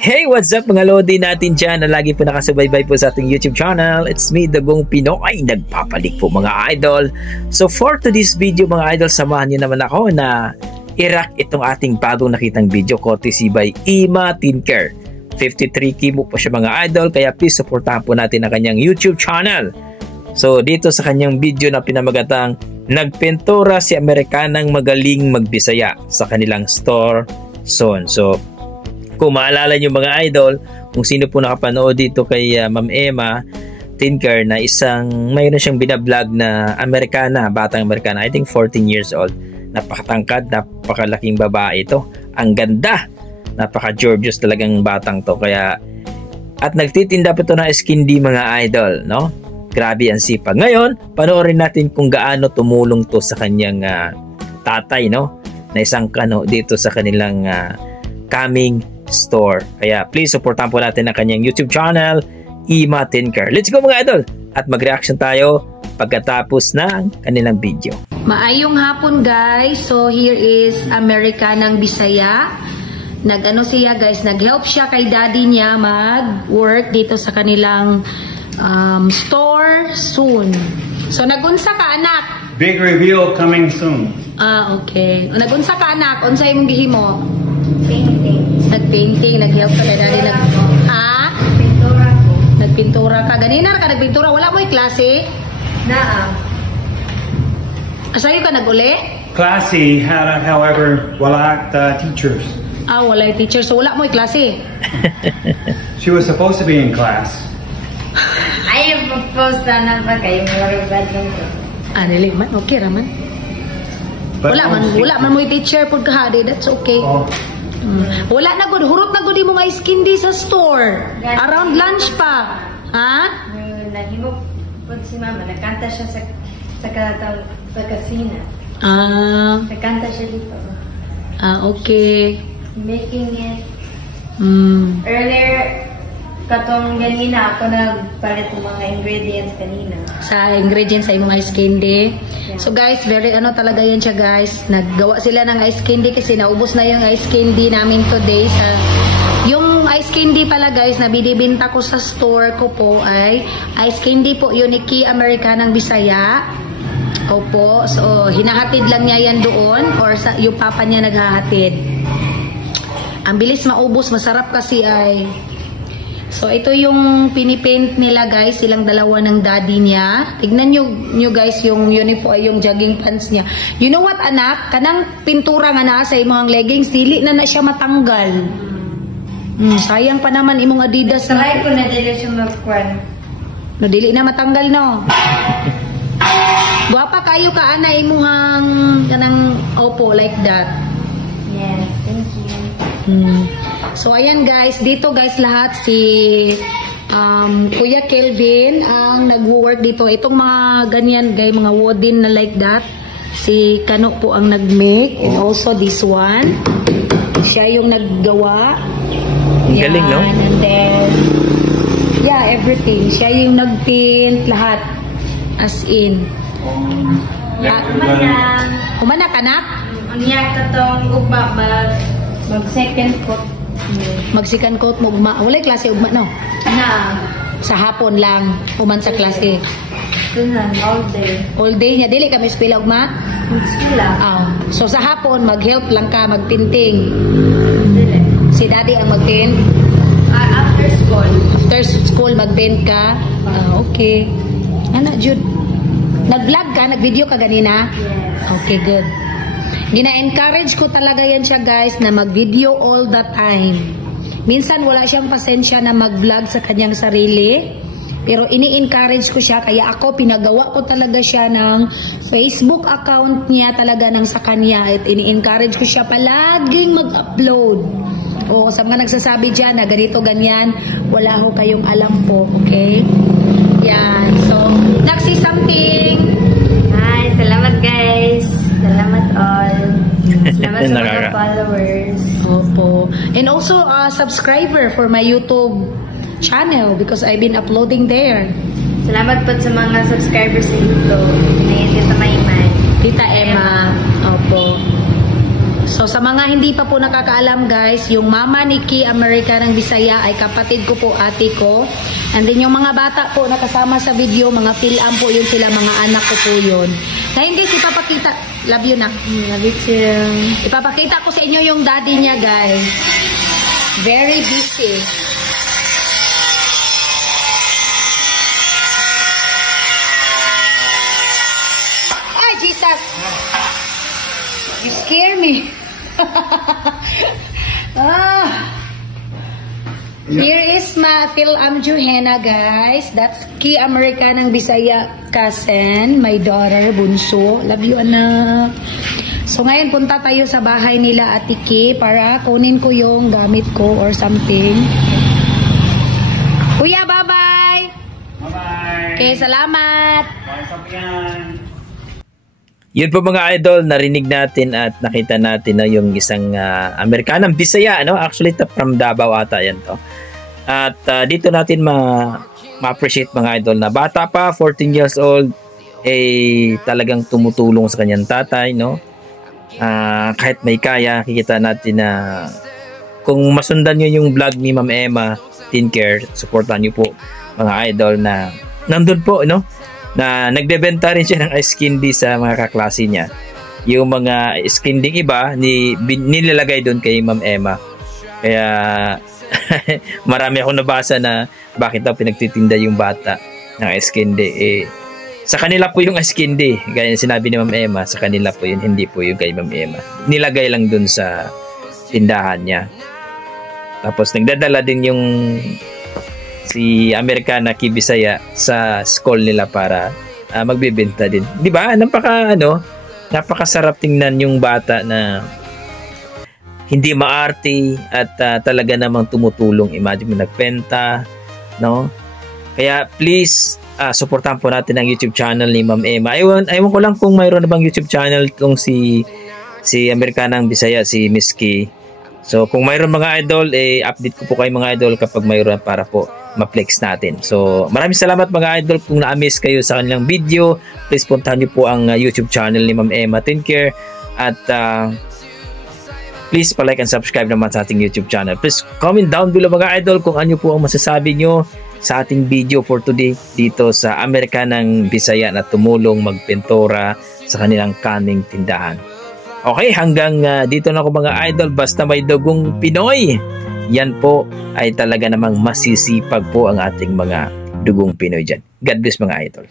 Hey, what's up mga Lodi natin dyan na lagi po nakasubaybay po sa ating YouTube channel. It's me, Dagong Pinoy, nagpapalik po mga idol. So for today's video mga idol, samahan niyo naman ako na i-rock itong ating bagong nakitang video courtesy by Ima Tinker. 53K mo po siya mga idol, kaya please supportahan po natin ang kanyang YouTube channel. So dito sa kanyang video na pinamagatang nagpintura si Amerikanang magaling magbisaya sa kanilang store soon. So kung maalala nyo mga idol, kung sino po nakapanood dito kay Ma'am Emma Tinker na mayroon siyang binablog na Amerikana, batang Amerikana, I think 14 years old. Napakatangkad, napakalaking babae ito. Ang ganda, napaka-gorgeous talagang batang to. Kaya, at nagtitinda po ito ng skindi mga idol, no? Grabe ang sipag. Ngayon, panoorin natin kung gaano tumulong to sa kanyang tatay, no? Na isang kano dito sa kanilang coming store. Kaya please supportan po natin ang kanyang YouTube channel, Ima Tinker. Let's go mga idol! At mag-reaction tayo pagkatapos ng kanilang video. Maayong hapon guys. So here is Amerikanang Bisaya. Nag-ano siya guys, nag-help siya kay daddy niya mag-work dito sa kanilang store soon. So nagunsa ka anak? Big reveal coming soon. Okay. Nagunsa ka anak? Unsa imong gihimo? Painting. Nag-painting, nag-help ka daddy. Pintura ko. Nagpintura ka. Ganina ka nagpintura. Wala mo yung klase? Naa. Asayo ka nag-uli? Classy, however, wala teachers. Wala yung teacher. So wala mo yung klase? She was supposed to be in class. Ayaw po-post na ba kayo marubad lang ko. Dili man. Okay raman. But Wala man mo yung teacher pag kahadi. That's okay. Oh. Wala na good. Hurot na good mo nga skindi sa store. Around lunch pa. Ha? Nahimo po si mama. Nakanta siya sa kasina. Nakanta siya dito. Okay. Making it. Earlier, katong ganina ako nagpalit ng mga ingredients kanina. Sa ingredients sa imong ice candy. Yeah. So guys, very talaga yan siya guys. Naggawa sila ng ice candy kasi naubos na yung ice candy namin today. Yung ice candy pala guys na binibenta ko sa store ko po ay ice candy po yun ni Ki Amerikanang Bisaya. Opo. So hinahatid lang niya yan doon or yung papa niya naghahatid. Ang bilis maubos, masarap kasi ay. So, ito yung pinipaint nila guys, silang dalawa ng daddy niya. Tignan nyo guys yung uniform, yung jogging pants niya. You know what anak? Kanang pintura nga na sa imong leggings, dili na siya matanggal. Sayang pa naman imong Adidas. Try ko na dili siya magkwan. No, dili na matanggal no. Guwapa kayo ka ana imong kanang opo like that. Yes, thank you. So ayan guys, dito guys lahat si Kuya Kelvin ang nag-work dito. Itong mga ganyan guys, mga wooden na like that. Si Kano po ang nag-make and also this one. Siya yung naggawa. Galing no? And then yeah, everything. Siya yung nag-paint lahat. As in. Humana ka na? Unya katong ugma mag-second coat. Mag-second coat mo ugma. Walay klase ugma no? Na. Sa hapon lang. Human sa klase. Tunan, all day. All day niya. Dili kami spila ugma? Mag-spila. So sa hapon, mag-help lang ka, mag-painting. Dili. Si daddy ang mag-paint? After school. After school, mag-paint ka? Okay. Ana, Jude. Nag-vlog ka? Nag-video ka ganina? Yes. Okay, good. Gina-encourage ko talaga yan siya guys na mag-video all the time. Minsan wala siyang pasensya na mag-vlog sa kanyang sarili. Pero ini-encourage ko siya. Kaya ako, pinagawa ko talaga siya ng Facebook account niya talaga ng sa kanya. At ini-encourage ko siya palaging mag-upload. O sa mga nagsasabi dyan na ganito, ganyan, wala ho kayong alam po. Okay? Yan. So, Naksi something. Hi, salamat guys. Salamat all. Salamat sa mga followers. Opo. And also subscriber for my YouTube channel because I've been uploading there. Salamat po sa mga subscribers sa YouTube. Ngayon, Tita Maymay. Tita Emma. Opo. So sa mga hindi pa po nakakaalam guys, yung mama ni Ki America ng Bisaya ay kapatid ko po, ate ko. And then yung mga bata po nakasama sa video, mga Phil-Am po yun sila, mga anak ko po yun. Na hindi ipapakita, love you na. Love you too. Ipapakita ko sa inyo yung daddy niya guys. Very busy. Ay, Jesus! You scare me. Here is my Phil-Am Juhena guys. That's Ki America ng Bisaya cousin, my daughter, bunso. Love you anak. So ngayon punta tayo sa bahay nila Ate Ki para kunin ko yung gamit ko or something. Kuya, bye-bye! Bye-bye! Okay, salamat! Bye, Sofian! Yun po mga idol, narinig natin at nakita natin na yung isang Amerikanang Bisaya, ano? Actually, from Davao ata yan to. At dito natin ma-appreciate mga idol na bata pa, 14 years old, talagang tumutulong sa kanyang tatay, no? Kahit may kaya, kikita natin na kung masundan nyo yung vlog ni Ma'am Emma Teen Care, supportan nyo po mga idol na nandun po, no? Na nagbebenta rin siya ng ice candy sa mga kaklase niya. Yung mga ice candy iba nilalagay doon kay Ma'am Emma. Kaya marami akong nabasa na bakit daw pinagtitinda yung bata ng ice candy. Sa kanila po yung ice candy, gaya sinabi ni Ma'am Emma, sa kanila po yun, hindi po yung kay Ma'am Emma. Nilagay lang doon sa tindahan niya. Tapos nagdadala din yung si Americana Ki Bisaya sa school nila para magbebenta din. 'Di ba? Napakasarap tingnan yung bata na hindi maarte at talaga namang tumutulong. Imagine mo nagpenta, no? Kaya please suportahan po natin ang YouTube channel ni Ma'am Emma. Aywan ko lang kung mayroon na bang YouTube channel kung si Americanang Bisaya, si Miss Ki. So kung mayroon mga idol, update ko po kayo mga idol kapag mayroon para po ma-flex natin. So maraming salamat mga idol kung na-miss kayo sa kanilang video. Please puntahan niyo po ang YouTube channel ni Ma'am Emma Teen Care at please pa-like and subscribe naman sa ating YouTube channel. Please comment down below mga idol kung ano po ang masasabi nyo sa ating video for today dito sa Americanang Bisaya na tumulong magpintura sa kanilang kaning tindahan. Okay, hanggang dito na ako mga idol. Basta may dugong Pinoy, yan po ay talaga namang masisipag po ang ating mga dugong Pinoy dyan. God bless mga idol.